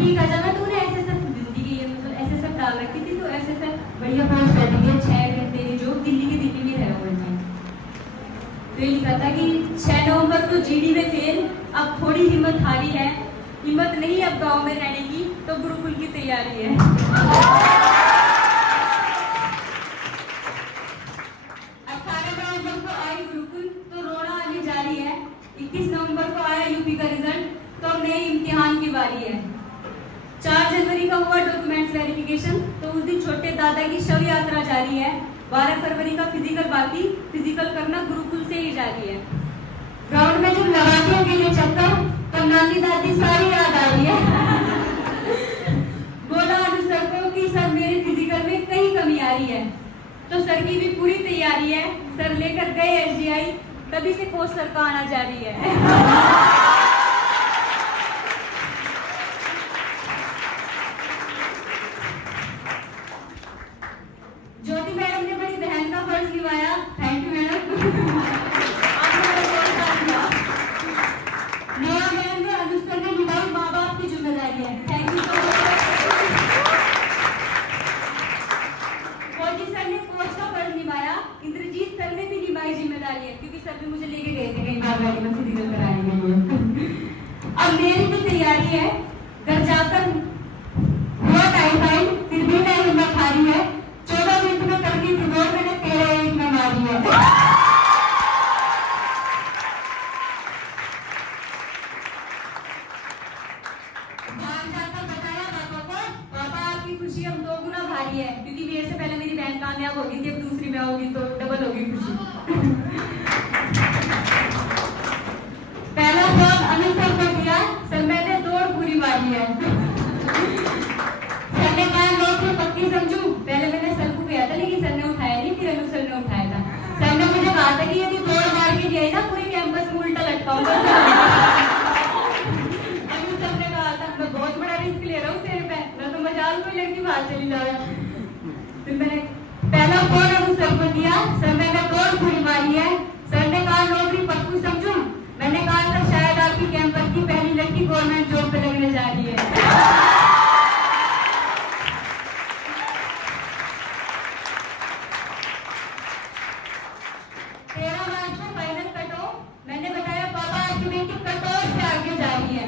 ठीक है, जब मैं तूने एसएसएफ ड्यूटी की मतलब एसएसएफ डाल रखी थी, तो एसएसएफ बढ़िया पोस्ट बैठी है 6 घंटे की, जो दिल्ली के दिल्ली में रहा हुआ है। तो ये लिखा था कि 6 नवंबर को जीडी में फेल, अब थोड़ी हिम्मत हारी है, हिम्मत नहीं अब गांव में रहने की, तो गुरुकुल की तैयारी है। 18 नवंबर को आई गुरुकुल, तो रोना आनी जारी है। 21 नवंबर को आया यूपी का रिजल्ट, तो अब नए इम्तिहान की बारी है। 4 जनवरी का हुआ डॉक्यूमेंट्स वेरिफिकेशन, तो उस दिन छोटे दादा की शव यात्रा जारी है। 12 फरवरी का फिजिकल बाकी, फिजिकल करना गुरुकुल से ही जारी है। ग्राउंड में जब लगाती है अकेले चक्कर, तब नानी दादी सारी याद आ रही है। बोला अनुज सर को कि सर मेरे फिजिकल में कहीं कमी आ रही है, तो सर की भी पूरी तैयारी है। सर लेकर गए एसडीआई, तभी से कोच सर का आना जारी है। ज्योति मैडम ने बड़ी बहन का फर्ज निभाया, थैंक यू मैडम। आपने बहुत साथ दिया। नया मैम ने अनुज सर ने निभाई माँ बाप की जिम्मेदारी है, थैंक यू सो मच। फौजी सर ने कोच का फर्ज निभाया, इंद्रजीत सर ने भी निभाई जिम्मेदारी है, क्योंकि सर भी मुझे लेके गए थे कहीं बार गाड़ी में फिजिकल कराने के लिए। अब मेरी भी तैयारी है, घर जाकर हुआ टाइफाइड, फिर भी मैं हिम्मत हारी है। 14 मिनट में करनी थी दौड़, मैंने 13 मिनट में मारी है। बाहर जाकर बताया पापा को, पापा आपकी खुशी अब 2 गुना भारी है, क्योंकि मेरे से पहले मेरी बहन कामयाब होगी थी, अब दूसरी में होगी तो डबल होगी खुशी। पहला फोन अनुज सर को दिया, सर मैंने दौड़ पूरी मारी है। सर ने कहा नौकरी पक्की समझू, पहले मैंने सर को किया था, लेकिन सर ने उठाया नहीं, फिर अनुज सर ने उठाया था। सर ने मुझे कहा था कि यदि दौड़ मार के दिया ना, पूरे कैंपस में उल्टा लटकाऊंगा। अनुज सर ने कहा था मैं बहुत बड़ा रिस्क ले रहा हूँ तेरे पे, मैं तो मजाल कोई लड़की बाहर चली जाए। फिर मैंने पहला फोन अनुज सर को दिया, सर मैंने दौड़ पूरी मारी है। सर ने कहा नौकरी पक्की समझू, मैंने कहा सर शायद आपकी कैंपस की पहली लड़की गवर्नमेंट जॉब पे लगने जा रही है। 13 मार्च को फाइनल कट ऑफ, मैंने बताया पापा आपकी बेटी कट ऑफ से आगे जा रही है।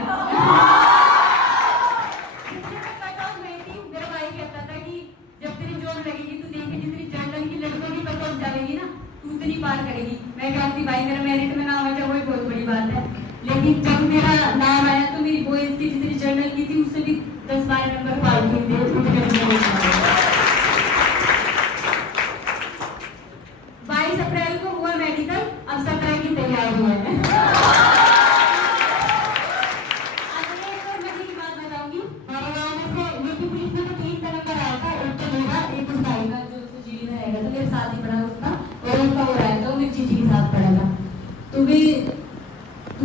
कट ऑफ गई थी, मेरा भाई कहता था कि जब तेरी जॉब लगेगी तो देखी जितनी जनरल की लड़कों की कट ऑफ जाएगी ना, तू उतनी पार करेगी। मैं कहती भाई मेरा मेरिट में नाम आ जाए वही बहुत बड़ी बात है, लेकिन जब मेरा नाम आया तो मेरी बॉयज की जितनी जनरल की थी उससे भी 10-12 नंबर पार हुए थे। 22 अप्रैल को हुआ मेडिकल, अब 17 की तैयारी है। मजे की बात बताऊंगी, हमारे गाँव में से यूपी पुलिस में तो 3 तरह का रहा था, एक तो मेरा, एक उस भाई का जो उसको जीडी में रहेगा, तो मेरे साथ ही पढ़ा उसका, और उनका हो रहा है तो मेरी जीजी के साथ पढ़ा था। तो वे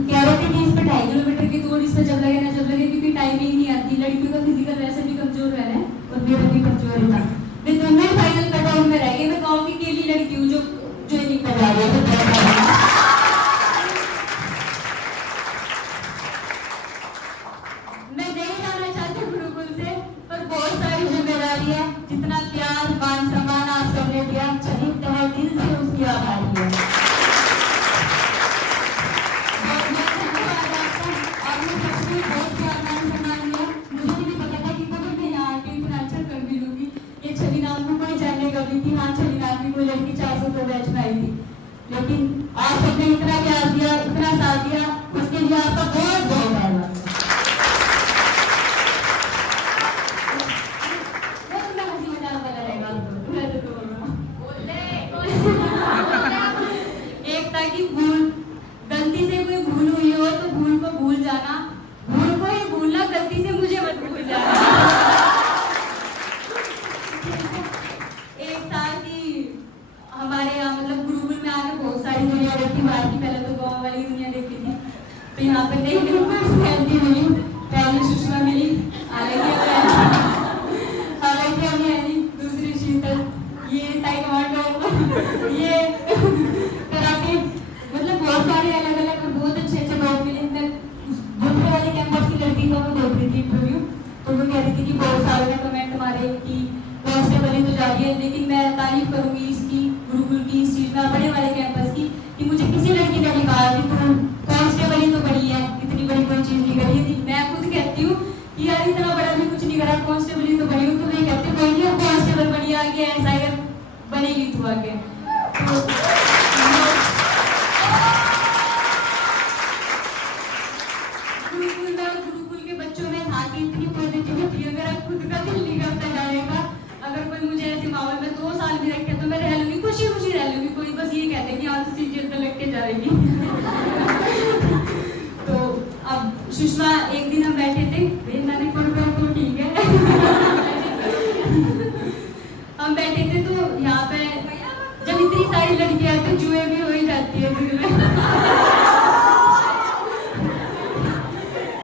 कह रहे थे कि इस पर 2.5 किलोमीटर की दौड़ इस पर जब लगे ना जब लगे, क्योंकि टाइमिंग नहीं आती, लड़कियों का फिजिकल वैसे भी कमजोर है और मेरा भी कमजोर था। मैं दोनों ही फाइनल कट ऑफ में रह गए। मैं गाँव की अकेली लड़की हूँ जो नहीं कर रही है। मैं नहीं जाना चाहती गुरुकुल से, पर बहुत सारी जिम्मेदारी है, जितना प्यार मान सम्मान आप सबने दिया, चलिए तहे दिल से उसकी आभारी है। लड़की 400 तो बैच में आई थी, लेकिन आप सबने इतना प्यार दिया, इतना साथ दिया, उसके लिए आपका बहुत बहुत धन्यवाद। एक था कि भूल, गलती से कोई भूल हुई हो तो भूल को भूल जाना, भूल को ही भूलना, गलती से मुझे मत भूल जाना। एक था कि हमारे यहाँ मतलब गुरुकुल में आके बहुत सारी दुनिया देखी, बाहर की पहले तो गाँव वाली दुनिया देखी थी, तो यहाँ पे नई नई पर्सनैलिटी मिली, पहली सुषमा मिली, हालांकि हमें यानी दूसरी शीतल, ये ताइक्वांडो, ये कराटे, मतलब बहुत सारे अलग अलग बहुत अच्छे अच्छे लोग मिले। मैं दूसरे वाले कैंपस की लड़की को मैं देख रही थी इंटरव्यू, तो वो कह रही थी कि बहुत सारे ने कमेंट मारे कि कांस्टेबल ही तो जा रही है, लेकिन मैं तारीफ करूंगी इसकी, गुरुकुल की, इस चीज में, बड़े वाले कैंपस की, कि मुझे किसी लड़की ने नहीं कहा कि तुम कांस्टेबल ही तो बनी है, इतनी बड़ी कोई चीज नहीं करी थी। मैं खुद कहती हूँ कि यार इतना बड़ा भी कुछ नहीं करा, कांस्टेबल ही तो बनी हूँ। तो मैं कहती हूँ कोई नहीं, अब कांस्टेबल बनी आगे, ऐसा ही बनेगी तू आगे। तो गुरुकुल के बच्चों में था कि इतनी पॉजिटिविटी है, मेरा खुद का दिल नहीं करता जाने का। अगर कोई मुझे ऐसे माहौल में 2 साल भी रखे तो मैं रह लूंगी, खुशी खुशी रह लूंगी। कोई बस ये कहते हैं कि आज तुम जेल में लग के जाएगी। तो अब सुषमा, एक दिन हम बैठे थे, मैंने तो ठीक है। हम बैठे थे तो यहाँ पे जब इतनी सारी लड़कियां तो जुए भी हो ही जाती है।